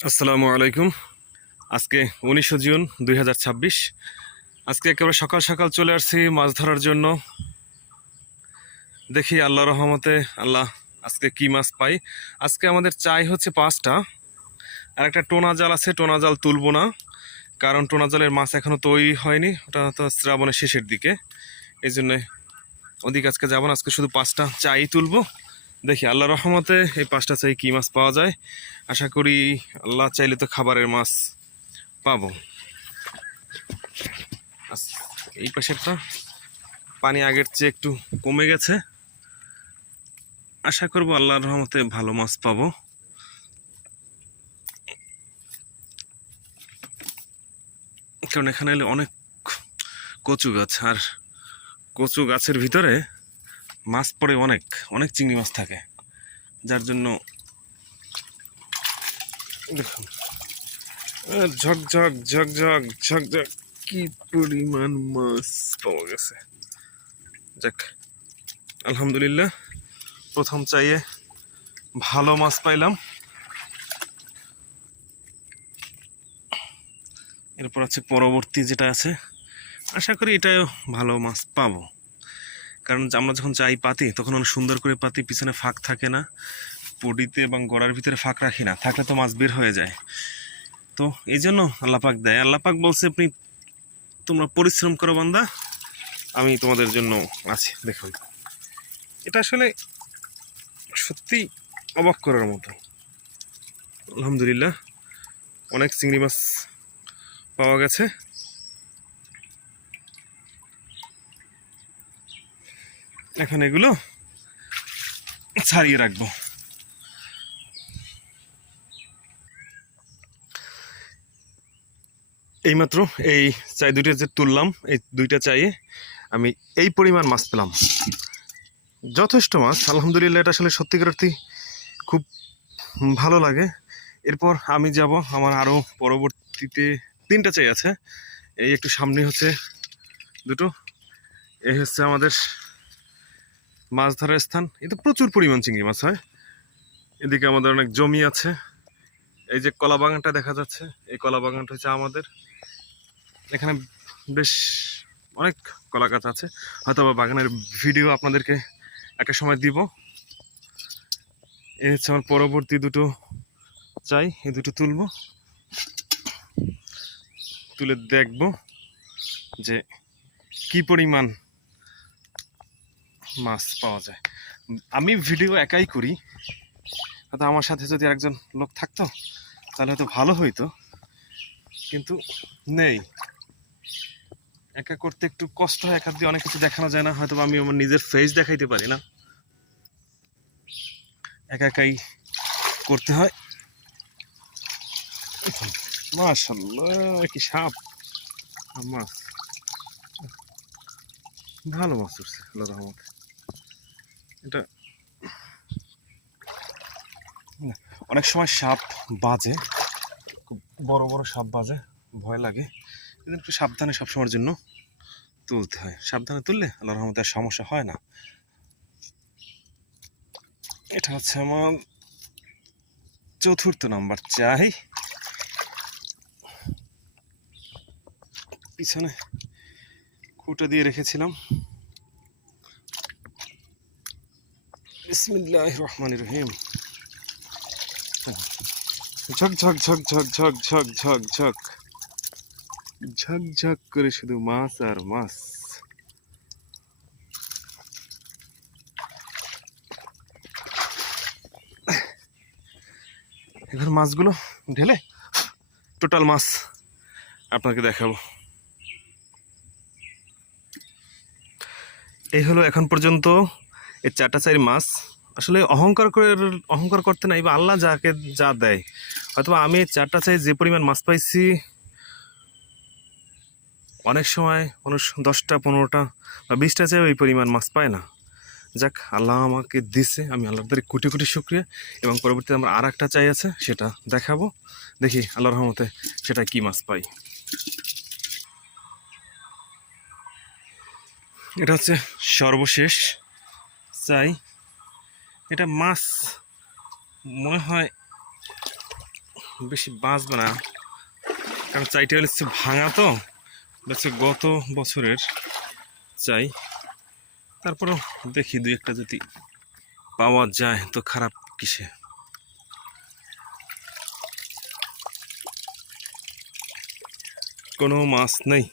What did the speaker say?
আসসালামু আলাইকুম। আজকে 19 জুন 2026। আজকে একেবারে সকাল সকাল চলে আসছি মাছ ধরার জন্য। দেখি আল্লাহর রহমতে আল্লাহ আজকে কি মাছ পাই। আজকে আমাদের চাই হচ্ছে 5টা, আর একটা টোনা জাল আছে। টোনা জাল তুলবো না, কারণ টোনা জালের মাছ এখনও তৈরি হয়নি, ওটা তো শ্রাবণের শেষের দিকে। এই জন্যে ওদিকে আজকে যাবো না, আজকে শুধু 5টা চাই তুলবো। দেখি আল্লাহর রহমতে এই 5টা চাই কি মাছ পাওয়া যায়। আশা করি আল্লাহ চাইলে তো খাবারের মাছ পাবো। এই পাশেরটা পানি আগের চেয়ে একটু কমে গেছে, আশা করব আল্লাহর রহমতে ভালো মাছ পাবো। কারণ এখানে এলে অনেক কচু গাছ, আর কচু গাছের ভিতরে মাছ পড়ে, অনেক অনেক চিংড়ি মাছ থাকে, যার জন্য দেখুন ঝকঝক ঝকঝক ঝকঝক কি পরিমাণ মাছ পাওয়া গেছে। যাক, আলহামদুলিল্লাহ, প্রথম চাইয়ে ভালো মাছ পাইলাম। এরপর আছে পরবর্তী যেটা আছে, আশা করি এটাও ভালো মাছ পাবো। কারণ আমরা যখন চাই পাতি তখন অনেক সুন্দর করে পাতি, পিছনে ফাঁক থাকে না, পটিতে এবং গড়ার ভিতরে ফাঁক রাখি না, থাকলে তো মাছ বের হয়ে যায়। তো এই জন্য আল্লাপাক দেয়। আল্লাপাক বলছে, তোমরা পরিশ্রম করো বান্দা, আমি তোমাদের জন্য আছি। দেখুন, এটা আসলে সত্যি অবাক করার মতো। আলহামদুলিল্লাহ, অনেক চিংড়ি মাছ পাওয়া গেছে। এখন এগুলো ছাড়িয়ে রাখবো। এইমাত্র এই চাই দুইটা যে তুললাম, এই দুইটা চাইয়ে আমি এই পরিমাণ মাছ পেলাম, যথেষ্ট মাছ। আলহামদুলিল্লাহ, এটা আসলে সত্যিকার অর্থে খুব ভালো লাগে। এরপর আমি যাব, আমার আরও পরবর্তীতে 3টা চাই আছে। এই একটু সামনে হচ্ছে দুটো, এই হচ্ছে আমাদের মাছ ধরার স্থান। এতে প্রচুর পরিমাণ চিংড়ি মাছ হয়। এদিকে আমাদের অনেক জমি আছে। এই যে কলা বাগানটা দেখা যাচ্ছে, এই কলা বাগানটা হচ্ছে আমাদের। এখানে বেশ অনেক কলা গাছ আছে, হয়তো বা বাগানের ভিডিও আপনাদেরকে একটা সময় দিব। এই হচ্ছে আমার পরবর্তী দুটো চাই, এই দুটো তুলবো, তুলে দেখব যে কি পরিমাণ মাছ পাওয়া যায়। আমি ভিডিও একাই করি, হয়তো আমার সাথে যদি একজন লোক থাকতো তাহলে হয়তো ভালো হইতো, কিন্তু নেই। একা করতে একটু কষ্ট হয়, একা দিয়ে অনেক কিছু দেখানো যায় না, হয়তো আমি আমার নিজের ফেস দেখাইতে পারি না, একা একাই করতে হয়। মাশাআল্লাহ, কি সাপ মাছ, ভালো মাছ উঠছে আল্লাহর রহমতে। এটা অনেক সময় সাপ বাজে, খুব বড় বড় সাপ বাজে, ভয় লাগে, কিন্তু একটু সাবধানে সবসময়ের জন্য তুলতে হয়। সাবধানে তুললে আল্লাহর রহমতে আর সমস্যা হয় না। এটা হচ্ছে আমার 4র্থ নাম্বার চাই। পিছনে খুঁটা দিয়ে রেখেছিলাম। বিসমিল্লাহির রহমানির রহিম। ঝক ঝক ঝক ঝক ঝক ঝক ঝক ঝক ঝক ঝক করে শুধু মাছ আর মাছ। এবার মাছগুলো ঢেলে টোটাল মাছ আপনাকে দেখাবো। এই হলো এখন পর্যন্ত এই 4টা চাই মাছ। আসলে অহংকার করতে নাই, বা আল্লাহ যাকে যা দেয়। হয়তো আমি 4টা চাই যে পরিমাণ মাছ পাইছি, অনেক সময় মানুষ 10টা 15টা বা 20টা চাই ওই পরিমাণ মাছ পায় না। যাক, আল্লাহ আমাকে দিছে, আমি আল্লাহর দ্বারা কোটি কোটি শুকরিয়া। এবং পরবর্তীতে আমার আর একটা চাই আছে, সেটা দেখাবো। দেখি আল্লাহর রহমতে সেটা কি মাছ পাই। এটা হচ্ছে সর্বশেষ চাই। এটা মাছ মনে হয় বেশি বাঁচবে না, কারণ চাইটা হচ্ছে ভাঙা তো, হচ্ছে গত বছরের চাই। তারপরেও দেখি দুই একটা যদি পাওয়া যায় তো খারাপ কিসে। কোনো মাছ নেই।